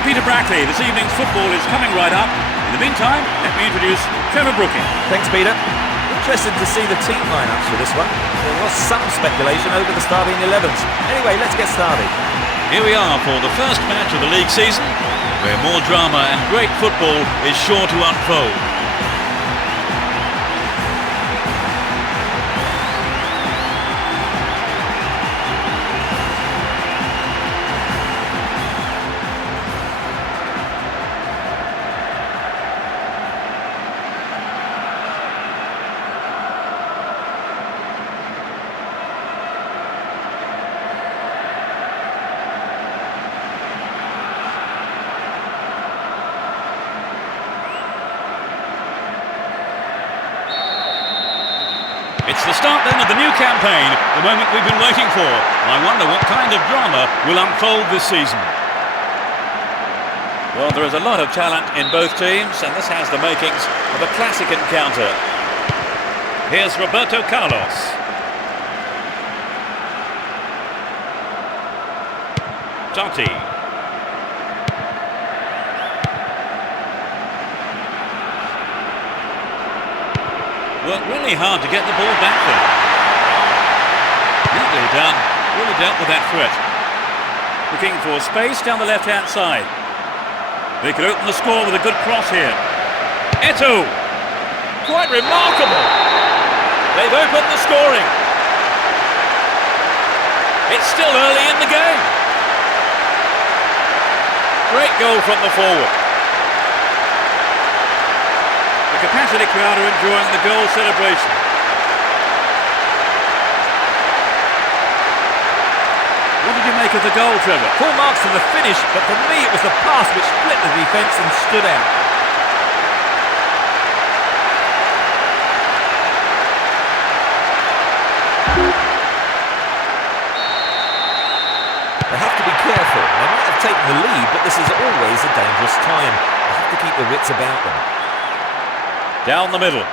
I'm Peter Brackley. This evening's football is coming right up. In the meantime, let me introduce Trevor Brooking. Thanks, Peter. Interested to see the team lineups for this one. There was some speculation over the starting 11s. Anyway, let's get started. Here we are for the first match of the league season, where more drama and great football is sure to unfold. It's the start then of the new campaign, the moment we've been waiting for. I wonder what kind of drama will unfold this season. Well, there is a lot of talent in both teams, and this has the makings of a classic encounter. Here's Roberto Carlos. Totti. Worked really hard to get the ball back there. Neatly done. Really dealt with that threat. Looking for space down the left-hand side. They could open the score with a good cross here. Eto'o! Quite remarkable! They've opened the scoring. It's still early in the game. Great goal from the forward. The capacity crowd are enjoying the goal celebration. What did you make of the goal, Trevor? Full marks for the finish, but for me it was the pass which split the defence and stood out. They have to be careful. They might have taken the lead, but this is always a dangerous time. They have to keep their wits about them. Down the middle.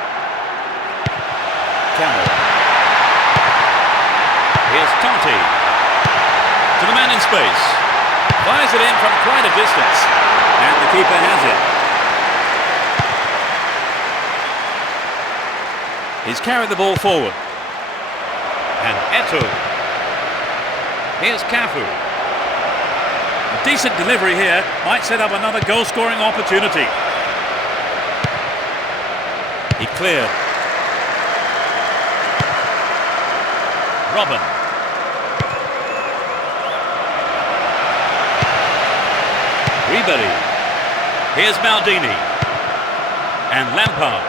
Camel. Here's Totti. To the man in space. Fires it in from quite a distance. And the keeper has it. He's carried the ball forward. And Eto'o. Here's Cafu. A decent delivery here might set up another goal-scoring opportunity. He cleared. Robin. Ribery. Here's Maldini. And Lampard.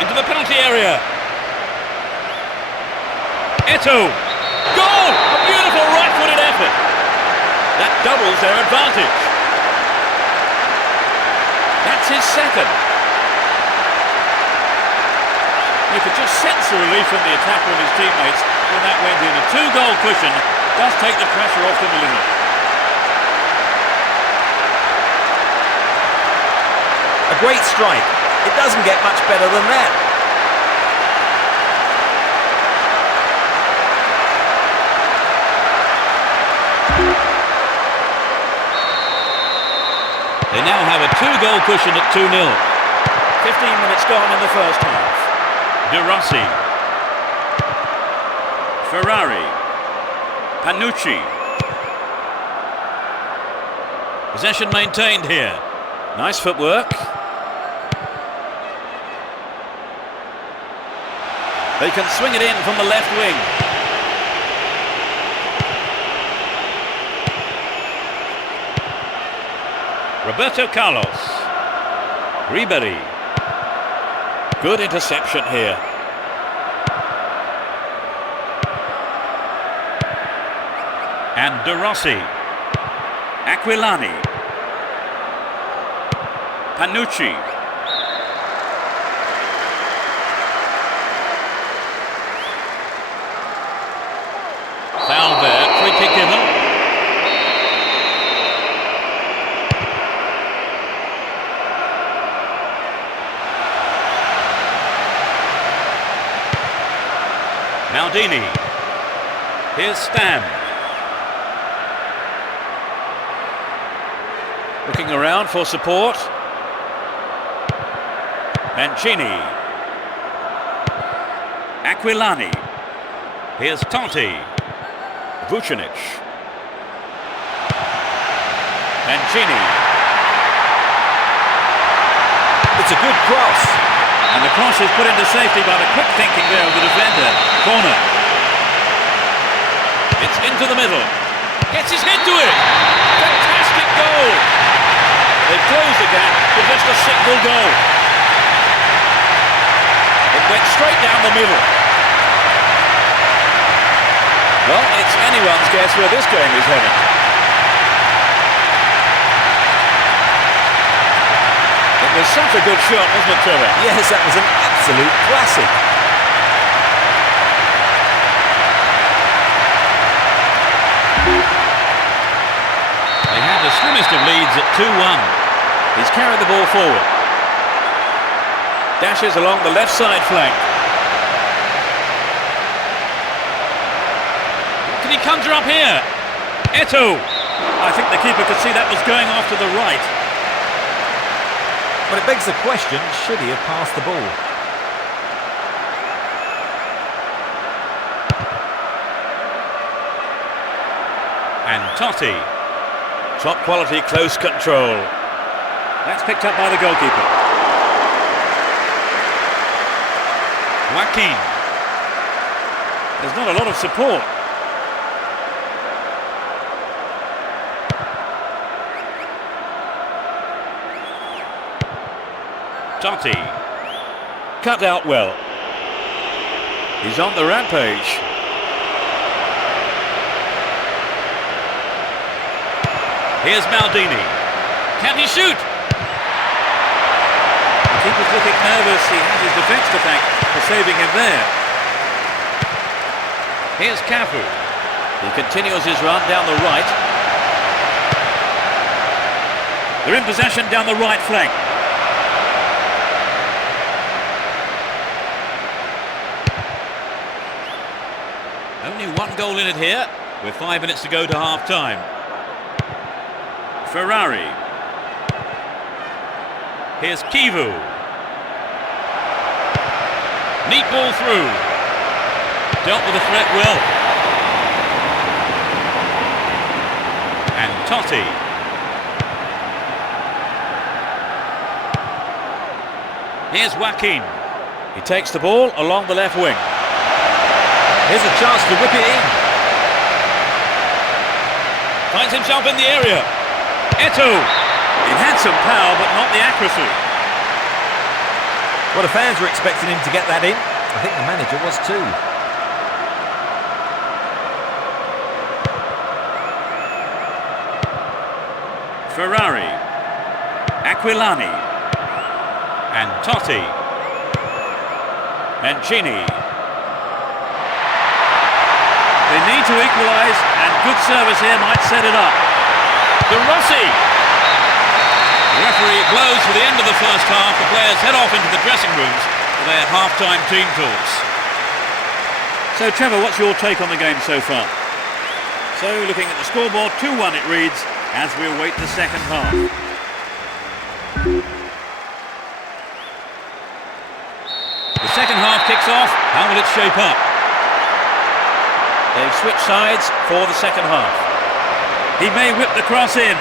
Into the penalty area. Eto'o. Goal! A beautiful right-footed effort. That doubles their advantage. That's his second. You could just sense the relief from the attacker and his teammates when that went in. A two-goal cushion does take the pressure off them a little. A great strike. It doesn't get much better than that. They now have a two-goal cushion at 2-0. 15 minutes gone in the first half. De Rossi. Ferrari. Panucci. Possession maintained here. Nice footwork. They can swing it in from the left wing. Roberto Carlos. Ribery. Good interception here. And De Rossi. Aquilani. Panucci. Foul there, free kick given. Maldini. Here's Stam. Looking around for support. Mancini. Aquilani. Here's Totti. Vucinic. Mancini. It's a good cross. And the cross is put into safety by the quick thinking there of the defender. Corner. It's into the middle. Gets his head to it. Fantastic goal. They've closed the gap with just a single goal. It went straight down the middle. Well, it's anyone's guess where this game is heading. It was such a good shot, wasn't it, Trevor? Yes, that was an absolute classic. They had the slimmest of leads at 2-1. He's carried the ball forward. Dashes along the left side flank. Can he conjure up here? Eto'o. I think the keeper could see that was going off to the right. But it begs the question, should he have passed the ball? And Totti. Top quality close control. That's picked up by the goalkeeper. Joaquin. There's not a lot of support. Totti. Cut out well. He's on the rampage. Here's Maldini. Can he shoot? The keeper's looking nervous. He has his defence to thank for saving him there. Here's Cafu. He continues his run down the right. They're in possession down the right flank. Only one goal in it here, with 5 minutes to go to half-time. Ferrari. Here's Kivu. Neat ball through. Dealt with the threat well. And Totti. Here's Joaquin. He takes the ball along the left wing. Here's a chance to whip it in. Finds himself in the area. Eto'o. He had some power, but not the accuracy. Well, the fans were expecting him to get that in. I think the manager was too. Ferrari. Aquilani. And Totti. Mancini. They need to equalise, and good service here might set it up. De Rossi. The referee blows for the end of the first half. The players head off into the dressing rooms for their half-time team talks. So, Trevor, what's your take on the game so far? So, looking at the scoreboard, 2-1 it reads, as we await the second half. The second half kicks off. How will it shape up? They've switched sides for the second half. He may whip the cross in.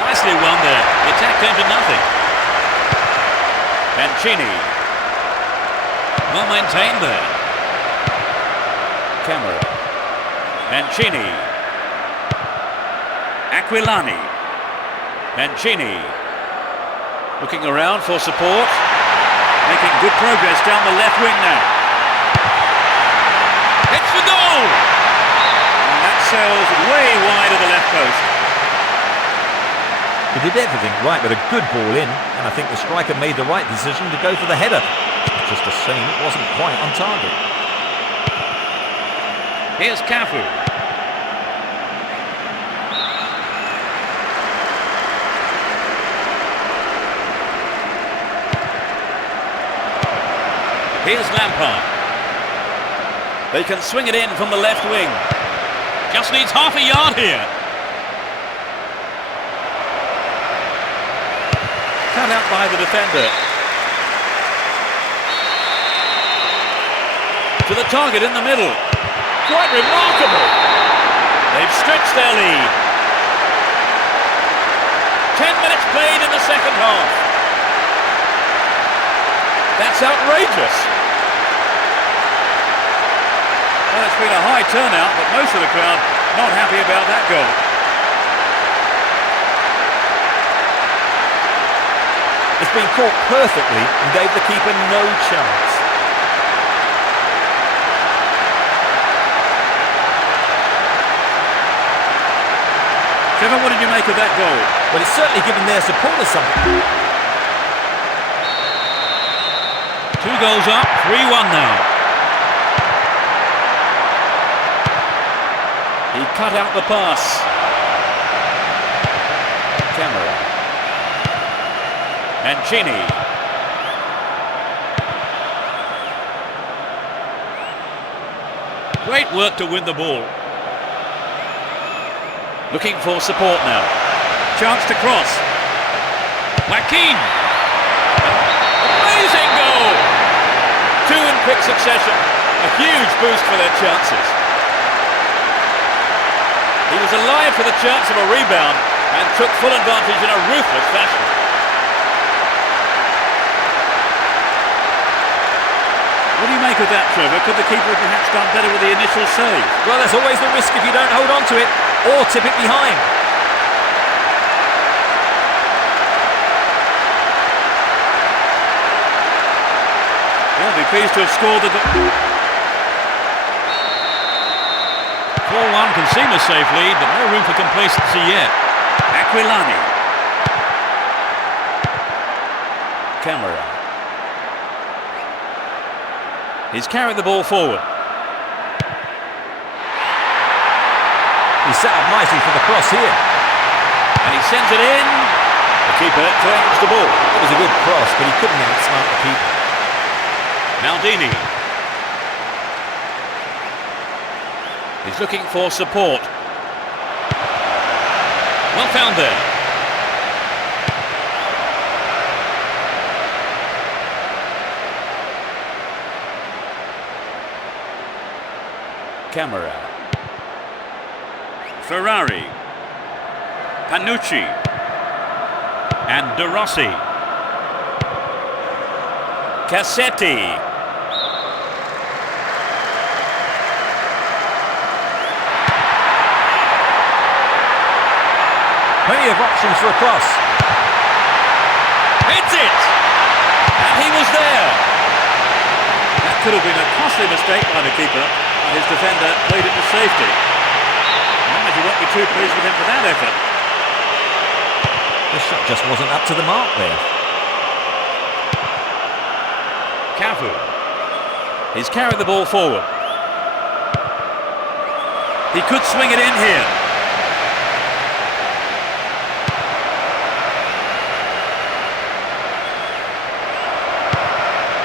Nicely won there. The attack came to nothing. Mancini. Well maintained there. Camera. Mancini. Aquilani. Mancini. Looking around for support. Making good progress down the left wing now. It's the goal! And that sails way wide of the left post. He did everything right, but a good ball in, and I think the striker made the right decision to go for the header. It's just a shame it wasn't quite on target. Here's Cafu. Here's Lampard. They can swing it in from the left wing. Just needs half a yard here. Cut out by the defender. To the target in the middle. Quite remarkable. They've stretched their lead. 10 minutes played in the second half. That's outrageous. Well, it's been a high turnout, but most of the crowd not happy about that goal. It's been caught perfectly and gave the keeper no chance. Trevor, what did you make of that goal? Well, it's certainly given their supporters something. 2 goals up, 3-1 now. He cut out the pass. Camera. And Chini. Great work to win the ball. Looking for support now. Chance to cross. Joaquin. Amazing goal! 2 in quick succession. A huge boost for their chances. He was alive for the chance of a rebound and took full advantage in a ruthless fashion. What do you make of that, Trevor? Could the keeper have perhaps done better with the initial save? Well, there's always the risk if you don't hold on to it or tip it behind. They'll be pleased to have scored the goal. 4-1 can seem a safe lead, but no room for complacency yet. Aquilani. Camera. He's carried the ball forward. He set up nicely for the cross here. And he sends it in. The keeper claims the ball. It was a good cross, but he couldn't outsmart the keeper. Maldini. He's looking for support. Well found there. Camera. Ferrari. Panucci. And De Rossi. Cassetti. Plenty of options for a cross. Hits it! And he was there. That could have been a costly mistake by the keeper, but his defender played it to safety. The manager won't be too pleased with him for that effort. The shot just wasn't up to the mark there. Cafu. He's carried the ball forward. He could swing it in here.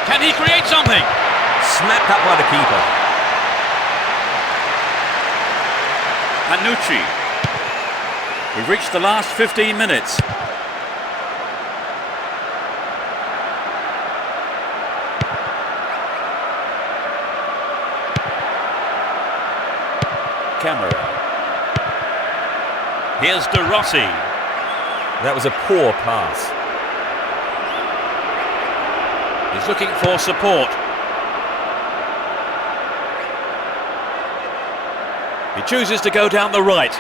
Can he create something? Snapped up by the keeper. Panucci. We've reached the last 15 minutes. Camera. Here's De Rossi. That was a poor pass. He's looking for support. He chooses to go down the right.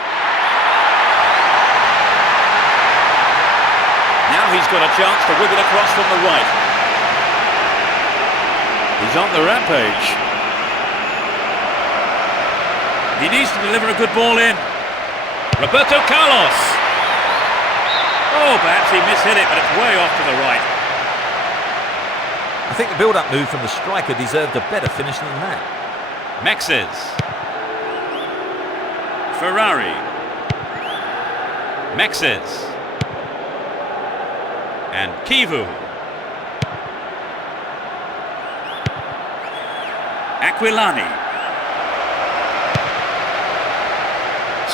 Now he's got a chance to whip it across from the right. He's on the rampage. He needs to deliver a good ball in. Roberto Carlos. Oh, perhaps he mishit it, but it's way off to the right. I think the build-up move from the striker deserved a better finish than that. Mexes. Ferrari. Mexes. And Kivu. Aquilani.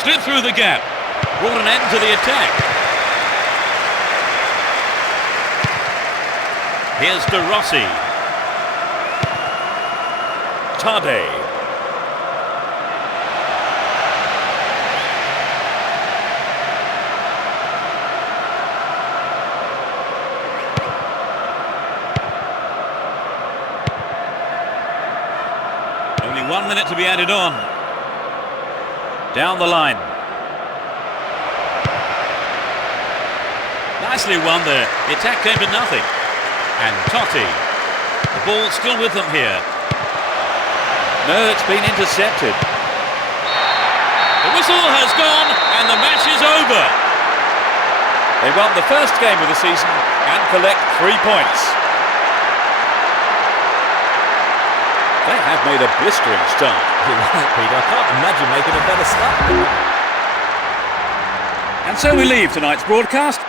Slid through the gap. Brought an end to the attack. Here's De Rossi. Tade. Only 1 minute to be added on. Down the line. Nicely won there. The attack came to nothing. And Totti. The ball still with them here. No, it's been intercepted. The whistle has gone and the match is over. They won the first game of the season and collect 3 points. They have made a blistering start. You're right, Peter. I can't imagine making a better start. And so we leave tonight's broadcast